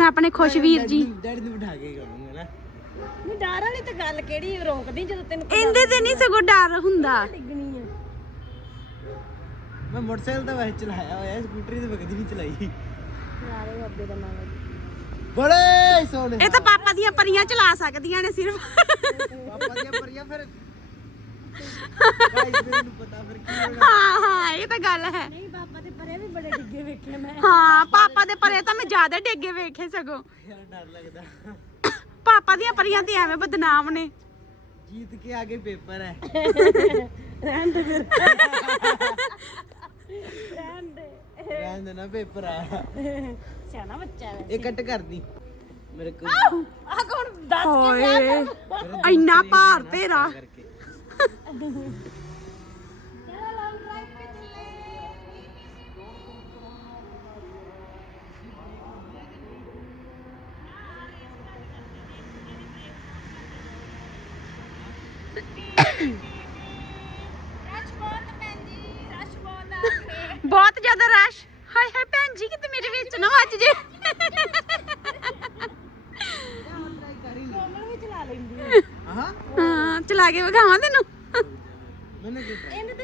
[SPEAKER 1] ਹੁਣ ਆਪਣੇ ਖੁਸ਼ਵੀਰ ਜੀ
[SPEAKER 2] ਡੈਡੀ ਨੂੰ ਬਿਠਾ ਕੇ ਕਰੂੰਗਾ ਨਾ
[SPEAKER 3] ਨਹੀਂ ਡਰ ਵਾਲੀ ਤਾਂ ਗੱਲ ਕਿਹੜੀ ਰੋਕਦੀ ਜਦੋਂ ਤੈਨੂੰ
[SPEAKER 1] ਇਹਦੇ ਤੇ ਨਹੀਂ ਸਗੋ ਡਰ ਹੁੰਦਾ
[SPEAKER 2] ਮੈਂ ਮੋਟਰਸਾਈਕਲ ਤਾਂ ਵੈਸੇ ਚਲਾਇਆ ਹੋਇਆ ਸਕੂਟਰੀ ਤੇ ਵਗਦੀ ਵੀ ਚਲਾਈ ਯਾਰੇ ਬਾਬੇ ਦਾ ਨਾਮ ਬੜੇ ਸੋਨੇ
[SPEAKER 1] ਇਹ ਤਾਂ ਪਾਪਾ ਦੀਆਂ ਪਰੀਆਂ ਚਲਾ ਸਕਦੀਆਂ ਨੇ ਸਿਰਫ ਪਾਪਾ ਦੀਆਂ ਪਰੀਆਂ ਫਿਰ ਪਤਾ ਫਿਰ ਕੀ ਇਹ ਤਾਂ ਗੱਲ ਹੈ
[SPEAKER 3] ਨਹੀਂ ਪਾਪਾ ਪਰੇ ਵੀ ਬੜੇ ਡਿੱਗੇ ਮੈਂ
[SPEAKER 1] ਹਾਂ ਪਾਪਾ ਦੇ ਪਰੇ ਤਾਂ ਮੈਂ ਜ਼ਿਆਦਾ ਵੇਖੇ ਯਾਰ ਡਰ ਲੱਗਦਾ ਪਾਪਾ ਦੀਆਂ ਪਰੀਆਂ ਤੇ ਐਵੇਂ ਬਦਨਾਮ ਨੇ
[SPEAKER 2] ਜੀਤ ਕੇ ਆਗੇ ਪੇਪਰ ਹੈ
[SPEAKER 3] ਰਹਿਣ ਦੇ ਫਿਰ ਰਹਿਣ ਦੇ
[SPEAKER 2] ਰਹਿਣ ਦੇ ਨਾ ਪੇਪਰ ਆ ਸਿਆਣਾ ਬੱਚਾ ਇਹ ਕੱਟ ਕਰਦੀ
[SPEAKER 1] ਮੇਰੇ ਕੋਲ ਆ ਕੌਣ ਦੱਸ ਕੇ ਆਇਆ ਇੰਨਾ ਭਾਰ ਤੇਰਾ ਬਹੁਤ ਜ਼ਿਆਦਾ ਰਸ਼ ਹਾਏ ਹਾਏ ਭੈਣ ਜੀ ਕਿਤੇ ਮੇਰੇ ਵਿੱਚ ਨਾ ਵੱਜ ਜੇ
[SPEAKER 3] ਕੋਮਲ ਵੀ ਚਲਾ ਲੈਂਦੀ ਹਾਂ
[SPEAKER 1] ਹਾਂ ਹਾਂ ਚਲਾ ਕੇ ਵਿਖਾਵਾਂ ਤੈਨੂੰ
[SPEAKER 2] ਇਹਨੇ क्यों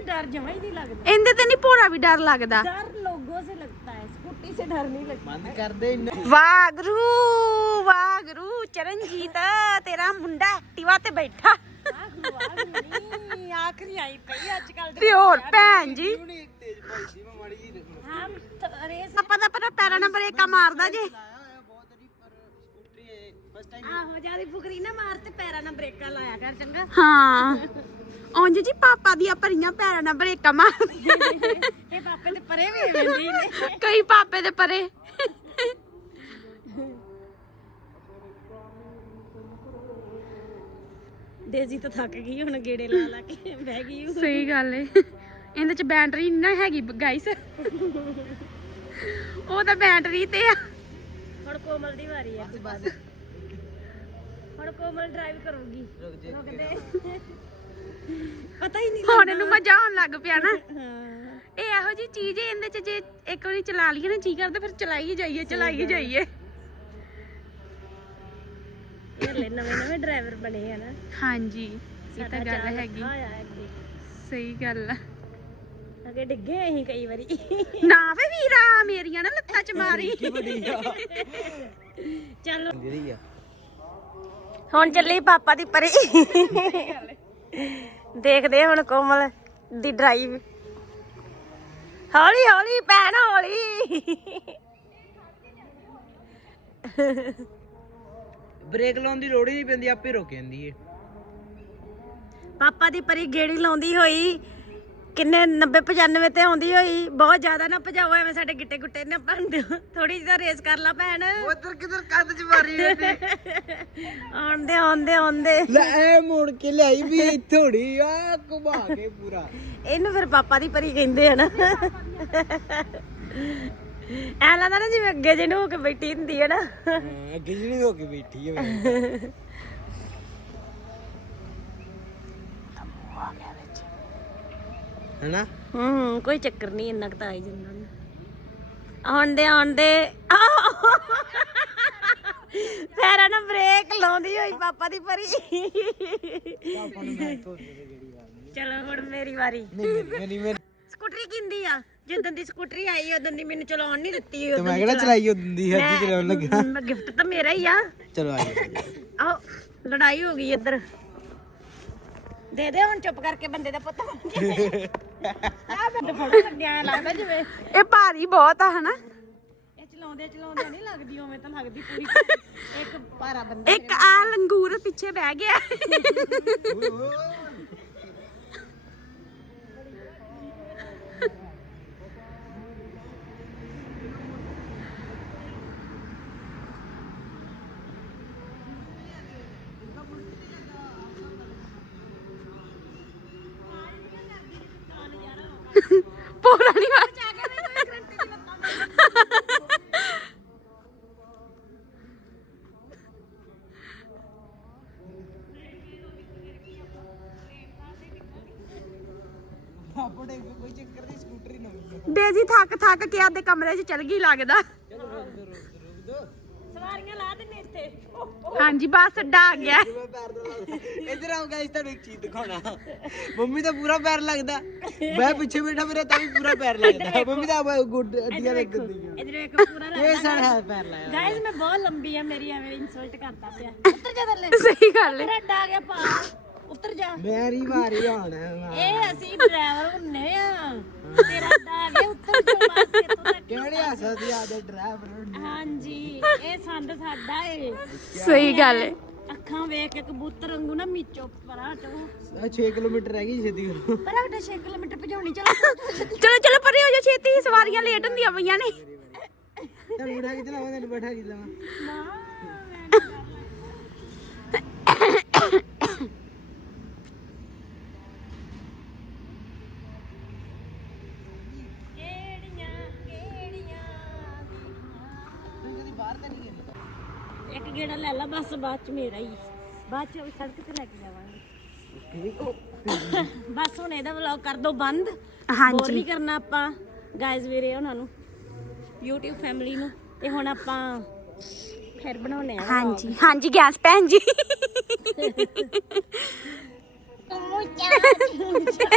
[SPEAKER 3] ਡਰ इनसे ਹੀ ਨਹੀਂ ਲੱਗਦਾ
[SPEAKER 1] ही ਇਹਦੇ ਤੇ ਨਹੀਂ ਭੋਰਾ ਵੀ ਡਰ ਲੱਗਦਾ
[SPEAKER 3] डर ਲੋਗੋ ਸੇ लगता ਹੈ ਸਕੂਟੀ ਸੇ ਡਰ ਨਹੀਂ ਲੱਗਦਾ
[SPEAKER 2] ਬੰਦ कर दे इन
[SPEAKER 1] ਵਾਗਰੂ ਵਾਗਰੂ ਚਰਨਜੀਤ ਤੇਰਾ ਮੁੰਡਾ ਐਕਟਿਵਾ ਤੇ ਬੈਠਾ
[SPEAKER 3] ਵਾਗਰੂ ਗੁਰੂ, ਨਹੀਂ, ਆਖਰੀ ਆਈ ਪਈ ਅੱਜ ਕੱਲ
[SPEAKER 1] ਤੇ ਹੋਰ ਭੈਣ ਜੀ क्यों नहीं तेज भाई सी मैं मड़ी जी हम तो रेस ਆਪਾਂ ਤਾਂ ਪਰ ਪੈਰਾਂ ਨਾਲ ਬ੍ਰੇਕਾਂ ਮਾਰਦਾ ਜੀ
[SPEAKER 3] ਆਹੋ ਜਿਆਦੀ ਫੁਕਰੀ ਨਾ ਮਾਰ ਤੇ ਪੈਰਾਂ ਨਾਲ ਬ੍ਰੇਕਾਂ ਲਾਇਆ ਕਰ ਚੰਗਾ
[SPEAKER 1] ਹਾਂ ਉਂਝ ਜੀ ਪਾਪਾ ਦੀਆਂ ਭਰੀਆਂ ਪੈਰਾਂ ਨਾਲ ਬ੍ਰੇਕਾਂ ਮਾਰਦੀ
[SPEAKER 3] *laughs* ਇਹ ਪਾਪੇ ਦੇ ਪਰੇ ਵੀ ਵੇਂਦੀ ਨੇ
[SPEAKER 1] ਕਈ ਪਾਪੇ ਦੇ ਪਰੇ
[SPEAKER 3] ਦੇਜੀ ਤਾਂ ਥੱਕ ਗਈ ਹੁਣ ਗੇੜੇ ਲਾ ਲਾ ਕੇ ਬਹਿ ਗਈ
[SPEAKER 1] ਸਹੀ ਗੱਲ ਏ ਇਹਦੇ ਚ ਬੈਟਰੀ ਨਹੀਂ ਨਾ ਹੈਗੀ ਗਾਈਸ ਉਹ ਤਾਂ ਬੈਟਰੀ ਤੇ ਆ
[SPEAKER 3] ਹੁਣ ਕੋਮਲ ਦੀ ਵਾਰੀ ਆ ਬਸ ਹੁਣ ਕੋਮਲ ਡਰਾਈਵ ਕਰੂਗੀ ਰੁਕਦੇ ਪਤਾ ਹੀ ਨਹੀਂ
[SPEAKER 1] ਹੁਣ ਇਹਨੂੰ ਮਜ਼ਾ ਆਉਣ ਲੱਗ ਪਿਆ ਨਾ ਇਹ ਇਹੋ ਜੀ ਚੀਜ਼ ਹੈ ਇਹਦੇ ਚ ਜੇ ਇੱਕ ਵਾਰੀ ਚਲਾ ਲਈਏ ਨਾ ਜੀ ਕਰਦੇ ਫਿਰ ਚਲਾਈ ਜਾਈਏ ਚਲਾਈ ਜਾਈਏ
[SPEAKER 3] ਇਹ ਨਵੇਂ ਨਵੇਂ ਡਰਾਈਵਰ ਬਣੇ ਆ ਨਾ
[SPEAKER 1] ਹਾਂਜੀ ਇਹ ਤਾਂ ਗੱਲ ਹੈਗੀ ਸਹੀ ਗੱਲ ਆ
[SPEAKER 3] ਅਗੇ ਡਿੱਗੇ ਅਸੀਂ ਕਈ ਵਾਰੀ
[SPEAKER 1] ਨਾ ਵੇ ਵੀਰਾ ਮੇਰੀਆਂ ਨਾ ਲੱਤਾਂ ਚ ਮਾਰੀ ਚਲੋ ਆ ਹੁਣ ਚੱਲੀ ਪਾਪਾ ਦੀ ਪਰੀ ਦੇਖਦੇ ਹੁਣ ਕੋਮਲ ਦੀ ਡਰਾਈਵ ਹੌਲੀ ਹੌਲੀ ਪੈਣਾ ਹੌਲੀ
[SPEAKER 2] ਬ੍ਰੇਕ ਲਾਉਣ ਦੀ ਲੋੜ ਹੀ ਨਹੀਂ ਪੈਂਦੀ ਆਪੇ ਰੁਕ ਜਾਂਦੀ ਏ
[SPEAKER 1] ਪਾਪਾ ਦੀ ਪਰੀ ਗੇੜੀ ਲਾਉਂਦੀ ਹੋਈ ਕਿੰਨੇ 90 95 ਤੇ ਆਉਂਦੀ ਹੋਈ ਬਹੁਤ ਜ਼ਿਆਦਾ ਨਾ ਭਜਾਓ ਐਵੇਂ ਸਾਡੇ ਗਿੱਟੇ ਗੁੱਟੇ ਨਾ ਭੰਨ ਦਿਓ ਥੋੜੀ ਜਿਹੀ ਤਾਂ ਰੇਸ ਕਰ ਲਾ ਭੈਣ
[SPEAKER 2] ਉਧਰ ਕਿਧਰ ਕੱਦ ਚ ਮਾਰੀ ਤੇ
[SPEAKER 1] ਆਉਂਦੇ ਆਉਂਦੇ ਆਉਂਦੇ
[SPEAKER 2] ਲੈ ਐ ਮੁੜ ਕੇ ਲਿਆਈ ਵੀ ਥੋੜੀ ਆ ਘੁਮਾ ਕੇ ਪੂਰਾ
[SPEAKER 1] ਇਹਨੂੰ ਫਿਰ ਪਾਪਾ ਦੀ ਪਰੀ ਕਹਿੰਦੇ ਆ ਨਾ ਐ ਲੱਗਦਾ ਨਾ ਜਿਵੇਂ ਅੱਗੇ ਜਿਹਨੂੰ ਹੋ ਕੇ ਬੈਠੀ ਹੁੰਦੀ ਹੈ ਨਾ
[SPEAKER 2] ਅੱਗੇ ਜਿਹਨੂੰ ਹੋ ਕੇ ਬੈਠੀ ਹੈ ਹੈਨਾ
[SPEAKER 1] ਹੂੰ ਕੋਈ ਚੱਕਰ ਨਹੀਂ ਇੰਨਾ ਤਾਂ ਆਈ ਜਾਂਦਾ ਉਹਨੂੰ। ਆਉਣ ਦੇ ਆਉਣ ਦੇ ਨਾ ਬ੍ਰੇਕ ਲਾਉਂਦੀ ਹੋਈ ਪਾਪਾ ਦੀ ਪਰੀ
[SPEAKER 3] ਚਲੋ ਹੁਣ ਮੇਰੀ ਵਾਰੀ ਨਹੀਂ ਮੇਰੀ ਮੇਰੀ ਸਕੂਟਰੀ ਕਿੰਦੀ ਆ ਜਦੋਂ ਦੀ ਸਕੂਟਰੀ ਆਈ ਉਦੋਂ ਦੀ ਮੈਨੂੰ ਚਲਾਉਣ ਨਹੀਂ ਦਿੱਤੀ
[SPEAKER 2] ਉਹ ਮੈਂ ਕਿਹੜਾ ਚਲਾਈ ਹੁੰਦੀ ਹੈ ਜੀ ਚਲਾਉਣ
[SPEAKER 1] ਲੱਗਾ ਗਿਫਟ ਤਾਂ ਮੇਰਾ ਹੀ ਆ
[SPEAKER 2] ਚਲੋ ਆ ਜਾਓ
[SPEAKER 1] ਆਹ ਲੜਾਈ ਹੋ ਗਈ ਇੱਧਰ
[SPEAKER 3] ਦੇ ਦੇ ਹੁਣ ਚੁੱਪ ਕਰਕੇ ਬੰਦੇ ਦਾ ਪੁੱਤ ਬਣ ਫੋਟੋ
[SPEAKER 1] ਕੱਢਿਆ ਲੱਗਦਾ ਜਿਵੇਂ ਇਹ ਭਾਰੀ ਬਹੁਤ ਆ ਹਨਾ
[SPEAKER 3] ਇਹ ਚਲਾਉਂਦੇ ਚਲਾਉਂਦੇ ਨਹੀਂ ਲੱਗਦੀ ਉਵੇਂ ਤਾਂ ਲੱਗਦੀ ਪੂਰੀ
[SPEAKER 1] ਇੱਕ ਭਾਰਾ ਬੰਦਾ ਇੱਕ ਆ ਲੰਗੂਰ ਪਿੱਛੇ ਬਹਿ ਗਿਆ ਪੋੜਾ ਨਹੀਂ ਮਾਰ ਕੇ ਕੋਈ ਚੱਕਰ ਨਹੀਂ ਸਕੂਟਰੀ ਨਵੀਂ ਡੇਜ਼ੀ ਥੱਕ ਥੱਕ ਕੇ ਆਦੇ ਕਮਰੇ 'ਚ ਚਲ ਗਈ ਲੱਗਦਾ
[SPEAKER 3] ਸਵਾਰੀਆਂ ਲਾ ਦਿੰਨੇ ਇੱਥੇ
[SPEAKER 1] ਹਾਂਜੀ ਬੱਸ ਅੱਡਾ ਆ ਗਿਆ ਇਧਰ
[SPEAKER 2] ਪੈਰ ਇੱਧਰ ਆਓ ਗਾਇਸ ਤੁਹਾਨੂੰ ਇੱਕ ਚੀਜ਼ ਦਿਖਾਉਣਾ ਮੰਮੀ ਦਾ ਪੂਰਾ ਪੈਰ ਲੱਗਦਾ ਮੈਂ ਪਿੱਛੇ ਬੈਠਾ ਮੇਰਾ ਤਾਂ ਵੀ ਪੂਰਾ ਪੈਰ ਲੱਗਦਾ ਮੰਮੀ ਦਾ ਆਪ ਗੁੱਡ ਅੱਡੀਆਂ ਦੇਖ ਗਈਆਂ ਇਧਰ ਇੱਕ ਪੂਰਾ ਇਹ ਸਾਡਾ ਪੈਰ
[SPEAKER 3] ਗਾਇਸ ਮੈਂ ਬਹੁਤ ਲੰਬੀ ਆ ਮੇਰੀ ਐਵੇਂ ਇਨਸਲਟ ਕਰਦਾ ਪਿਆ ਉੱਤਰ ਜਾ ਥੱਲੇ
[SPEAKER 1] ਸਹੀ ਗੱਲ ਹੈ
[SPEAKER 3] ਅੱਡਾ ਆ ਗਿਆ ਪਾ ਉੱਤਰ ਜਾ
[SPEAKER 2] ਮੇਰੀ ਵਾਰੀ ਆਣਾ
[SPEAKER 3] ਇਹ ਅਸੀਂ ਡਰਾਈਵਰ ਹੁੰਨੇ ਆ ਤੇਰਾ ਉੱਤਰ
[SPEAKER 2] ਡਰਾਈਵਰ
[SPEAKER 3] ਹਾਂਜੀ ਇਹ ਸਾਡਾ ਏ
[SPEAKER 1] ਸਹੀ ਗੱਲ ਹੈ
[SPEAKER 3] ਅੱਖਾਂ ਵੇਖ ਕੇ ਕਬੂਤਰ ਵਾਂਗੂ ਨਾ ਮੀਚੋ ਪਰਾਂ
[SPEAKER 2] 6 ਕਿਲੋਮੀਟਰ ਰਹਿ ਗਈ ਛੇਤੀ
[SPEAKER 3] ਪਰਾਂ ਹਟੋ 6 ਕਿਲੋਮੀਟਰ ਭਜਾਉਣੀ ਚਲੋ
[SPEAKER 1] ਚਲੋ ਚਲੋ ਪਰੇ ਹੋ ਜਾ ਛੇਤੀ ਸਵਾਰੀਆਂ ਲੇਟ ਹੁੰਦੀਆਂ ਪਈਆਂ ਨੇ ਚਲ ਮੁੰਡਾ ਕਿੱਥੇ ਲਾਵਾਂ ਤੈਨੂੰ ਬੈਠਾ ਕਿੱਥੇ ਲਾਵਾਂ ਨਾ
[SPEAKER 3] ਆ ਬਸ ਬਾਅਦ ਚ ਮੇਰਾ ਹੀ ਬਾਅਦ ਚ ਸੜਕ ਤੇ ਲੱਗ ਜਾਵਾਂਗੇ ਬਸ ਹੁਣ ਇਹਦਾ ਵਲੌਗ ਕਰ ਦੋ ਬੰਦ ਹਾਂਜੀ ਹੋਰ ਨਹੀਂ ਕਰਨਾ ਆਪਾਂ ਗਾਇਜ਼ ਵੀਰੇ ਉਹਨਾਂ ਨੂੰ YouTube ਫੈਮਿਲੀ ਨੂੰ ਤੇ ਹੁਣ ਆਪਾਂ ਫਿਰ ਬਣਾਉਨੇ ਆ
[SPEAKER 1] ਹਾਂਜੀ ਹਾਂਜੀ ਗੈਸ ਭੈਣ ਜੀ ਮੁੱਚਾ *laughs* ਮੁੱਚਾ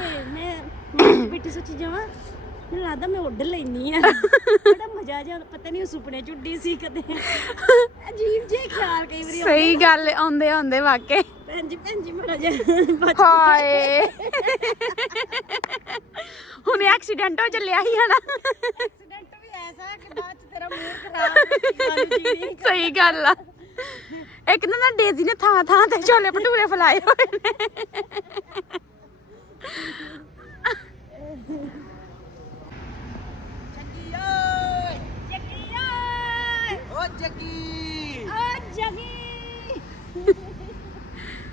[SPEAKER 3] ਤੇ ਮੈਂ ਬਿੱਟੀ ਸੋਚੀ ਜਾਵਾਂ ਮੈਨੂੰ ਲੱਗਦਾ ਮੈਂ ਉੱਡ ਲੈਣੀ ਆ ਬੜਾ ਮਜ਼ਾ ਜਿਹਾ ਪਤਾ ਨਹੀਂ ਉਹ ਸੁਪਨੇ ਚੁੱਡੀ ਸੀ ਕਦੇ ਅਜੀਬ ਜੇ ਖਿਆਲ ਕਈ ਵਾਰੀ
[SPEAKER 1] ਸਹੀ ਗੱਲ ਆਉਂਦੇ ਆਉਂਦੇ ਵਾਕੇ
[SPEAKER 3] ਭੈਣ ਜੀ ਭੈਣ ਜੀ ਮੜਾ ਜਾ
[SPEAKER 1] ਹਾਏ ਹੁਣ ਐਕਸੀਡੈਂਟ ਹੋ ਚੱਲਿਆ ਹੀ ਹਣਾ ਐਕਸੀਡੈਂਟ ਵੀ ਐਸਾ ਕਿ ਬਾਅਦ ਚ ਤੇਰਾ ਮੂਡ ਖਰਾਬ ਸਹੀ ਗੱਲ ਆ ਇੱਕ ਨਾ ਡੇਜ਼ੀ ਨੇ ਥਾਂ ਥਾਂ ਤੇ ਛੋਲੇ ਭਟੂਰੇ ਫਲਾਏ ਹੋਏ ਨੇ ਜੱਗੀ ਓਏ ਜੱਗੀ ਓਏ ਓ ਜੱਗੀ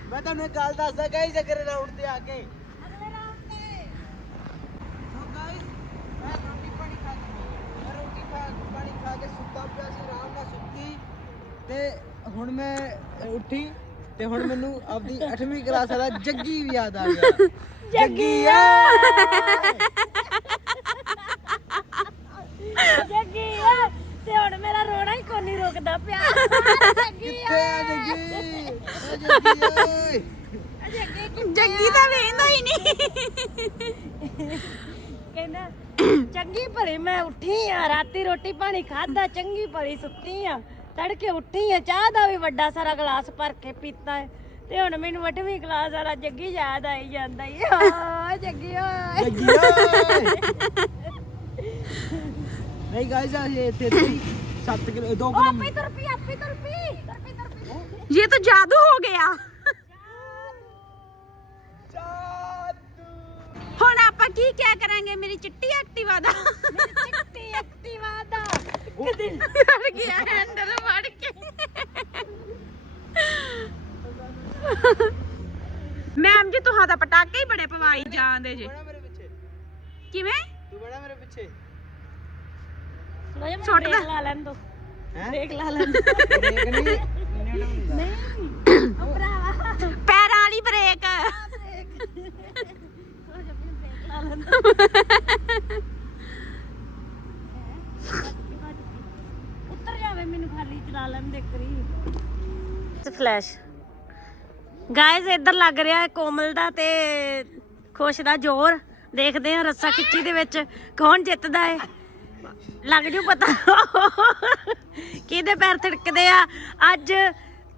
[SPEAKER 1] ਮੈਂ ਤੁਹਾਨੂੰ ਇੱਕ ਗੱਲ ਦੱਸਦਾ ਗਾਈਸ ਅਗਰ ਰਾਉਂਡ ਤੇ ਆ ਕੇ ਅਗਲੇ ਰਾਉਂਡ ਤੇ ਸੋ ਗਾਇਸ ਮੈਂ ਰੋਟੀ ਪਾਣੀ ਖਾ ਕੇ ਮੈਂ ਰੋਟੀ ਖਾ ਪਾਣੀ ਖਾ ਕੇ ਸੁੱਤਾ ਪਿਆ ਸੀ ਆਰਾਮ ਨਾਲ ਸੁੱਤੀ ਤੇ ਹੁਣ ਮੈਂ ਉੱਠੀ ਤੇ ਹੁਣ ਮੈਨੂੰ ਆਪਦੀ 8ਵੀਂ ਕਲਾਸ ਦਾ ਜੱਗੀ ਵੀ ਯਾਦ ਆ ਗਿਆ *laughs* ਜੱਗੀ ਆ ਜੱਗੀ ਆ ਤੇ ਹੁਣ ਮੇਰਾ ਰੋਣਾ ਹੀ ਕੋ ਨਹੀਂ ਰੁਕਦਾ ਪਿਆ ਜੱਗੀ ਆ ਜੱਗੀ ਆ ਜੱਗੀ ਓਏ ਜੱਗੀ ਤਾਂ ਵੇਂਦਾ ਹੀ ਨਹੀਂ ਕਹਿੰਦਾ *coughs* ਚੰਗੀ ਭਲੇ ਮੈਂ ਉੱਠੀ ਆ ਰਾਤੀ ਰੋਟੀ ਪਾਣੀ ਖਾਦਾ ਚੰਗੀ ਭਲੀ ਸੁੱਤੀ ਆ ਤੜਕੇ ਉੱਠੀ ਆ ਚਾਹ ਦਾ ਵੀ ਵੱਡਾ ਸਾਰਾ ਗਲਾਸ ਭਰ ਕੇ ਪੀਤਾ ਤੇ ਹੁਣ ਮੈਨੂੰ ਵੱਡਵੀਂ ਗਲਾਸ ਵਾਲਾ ਜੱਗੀ ਯਾਦ ਆਈ ਜਾਂਦਾ ਈ ਆ ਜੱਗੀ ਓਏ ਲੱਗੀ ਨਹੀਂ ਗਾਇਸ ਅਸੀਂ ਇੱਥੇ 7 ਕਿਲੋ 2 ਕਿਲੋ ਆਪੇ ਕਿਲੋ ਤੁਰ ਪਈ ਆਪੇ ਤਰਪੀ ਪਈ ਤੁਰ ਪਈ ਤੁਰ ਪਈ ये ਹੁਣ ਆਪਾਂ ਕੀ ਕਿਆ ਕਰਾਂਗੇ ਮੇਰੀ ਚਿੱਟੀ ਐਕਟਿਵਾ ਦਾ ਮੇਰੀ ਚਿੱਟੀ ਐਕਟਿਵਾ ਦਾ ਅੜ ਗਿਆ ਹੈ। ਮੈਮ ਜੀ ਤੁਹਾਂ ਦਾ ਪਟਾਕੇ ਹੀ ਬੜੇ ਪਵਾਈ ਜਾਂਦੇ ਜੇ ਕਿਵੇਂ ਤੂੰ ਬੜਾ ਮੇਰੇ ਪਿੱਛੇ ਥੋੜਾ ਛੋਟ ਲੈ ਲਾ ਲੈਣ ਦੋ ਦੇਖ ਲਾ ਲੈਣ ਦੇਖ ਨਹੀਂ ਨਹੀਂ ਉਹ ਬਰਾਵਾ ਪੈਰ ਵਾਲੀ ਬ੍ਰੇਕ ਉੱਤਰ ਜਾਵੇ ਮੈਨੂੰ ਖਾਲੀ ਚਲਾ ਲੈਣ ਦੇ ਕਰੀ ਫਲੈਸ਼ ਗਾਇਸ ਇੱਧਰ ਲੱਗ ਰਿਹਾ ਹੈ ਕੋਮਲ ਦਾ ਤੇ ਖੁਸ਼ ਦਾ ਜ਼ੋਰ ਦੇਖਦੇ ਹਾਂ ਰੱਸਾ ਖਿੱਚੀ ਦੇ ਵਿੱਚ ਕੌਣ ਜਿੱਤਦਾ ਹੈ ਲੱਗ ਜੂ ਪਤਾ ਕਿਹਦੇ ਪੈਰ ਥਿੜਕਦੇ ਆ ਅੱਜ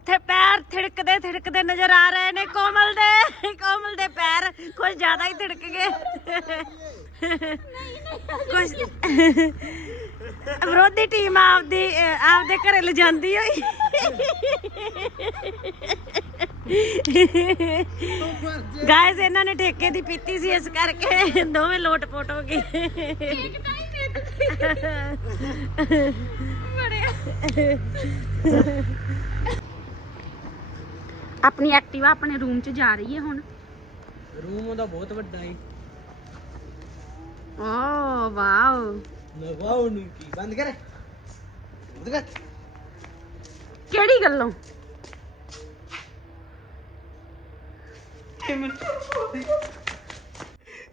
[SPEAKER 1] ਤੇ ਪੈਰ ਥਿੜਕਦੇ ਥਿੜਕਦੇ ਨਜ਼ਰ ਆ ਰਹੇ ਨੇ ਕੋਮਲ ਦੇ ਕੋਮਲ ਦੇ ਪੈਰ ਕੁਝ ਜ਼ਿਆਦਾ ਹੀ ਥਿੜਕ ਗਏ ਕੁਝ ਵਿਰੋਧੀ ਟੀਮ ਆਪਦੀ ਆਪਦੇ ਘਰੇ ਲਿਜਾਂਦੀ ਹੋਈ ਗਾਇਸ ਇਹਨਾਂ ਨੇ ਠੇਕੇ ਦੀ ਪੀਤੀ ਸੀ ਇਸ ਕਰਕੇ ਦੋਵੇਂ ਲੋਟ ਪੋਟ ਹੋ ਗਏ ਆਪਣੀ ਐਕਟਿਵਾ ਆਪਣੇ ਰੂਮ 'ਚ ਜਾ ਰਹੀ ਹੈ ਹੁਣ ਰੂਮ ਉਹਦਾ ਬਹੁਤ ਵੱਡਾ ਹੈ ਆ ਵਾਓ ਨਾ ਵਾਓ ਨੂੰ ਕੀ ਬੰਦ ਕਰ ਬੰਦ ਕਰ ਕਿਹੜੀ ਗੱਲੋਂ Damon.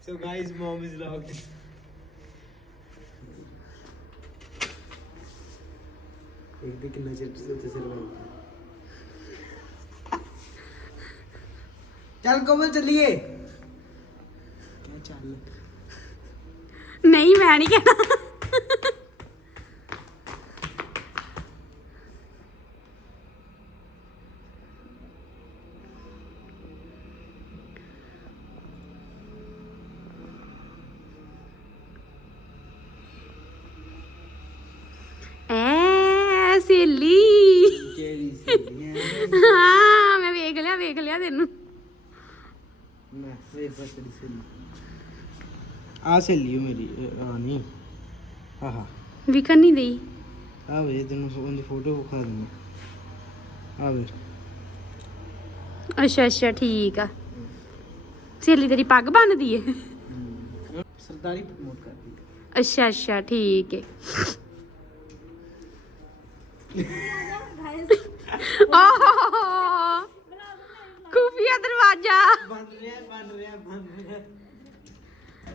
[SPEAKER 1] so guys, mom is locked. एक दिन कितना चिप्स होते तो तो सर भाई चल कोमल चलिए क्या चल नहीं मैं नहीं कहना ਆ ਸਹੇਲੀ ਮੇਰੀ ਆਣੀ ਆਹਾ ਵੀ ਹਾਂ ਨਹੀਂ ਦੇਈ ਆ ਵੇ ਤੈਨੂੰ ਫੋ- ਉਹਦੀ ਫੋਟੋ ਵਿਖਾ ਦਿੰਦਾ ਆ ਵੇ ਅੱਛਾ ਅੱਛਾ ਠੀਕ ਆ ਸਹੇਲੀ ਤੇਰੀ ਪੱਗ ਬੰਨਦੀ ਏ ਸਰਦਾਰੀ ਪ੍ਰਮੋਟ ਕਰਦੀ ਅੱਛਾ ਅੱਛਾ ਠੀਕ ਏ *laughs* ਆਹ ਰਿਹਾ ਦਰਵਾਜ਼ਾ ਬਣ ਰਿਹਾ ਬੰਦ ਰਿਹਾ ਬੰਦ ਰਿਹਾ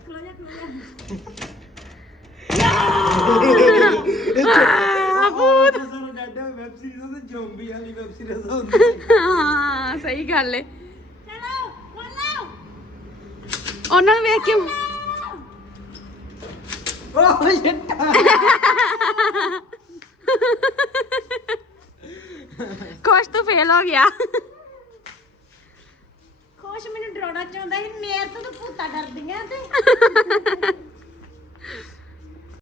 [SPEAKER 1] ਖਲੋ ਜਾ ਖਲੋ ਜਾ ਭੂਤ ਸਾਨੂੰ ਡੈਡ ਵੈਬ ਸੀਰੀਜ਼ ਉਹਦੇ ਜ਼ੋਂਬੀ ਵਾਲੀ ਵੈਬ ਸੀਰੀਜ਼ ਹੁੰਦੀ ਹਾਂ ਸਹੀ ਗੱਲ ਏ ਚਲੋ ਖੋਲੋ ਉਹਨਾਂ ਨੂੰ ਵੇਖ ਕੇ ਓ ਸ਼ਿਟ ਕੁਛ ਤਾਂ ਫੇਲ ਹੋ ਗਿਆ ਕੁਛ ਮੈਨੂੰ ਡਰਾਉਣਾ ਚਾਹੁੰਦਾ ਸੀ ਮੇਰੇ ਤੋਂ ਤਾਂ ਭੂਤਾਂ ਡਰਦੀਆਂ ਤੇ *laughs*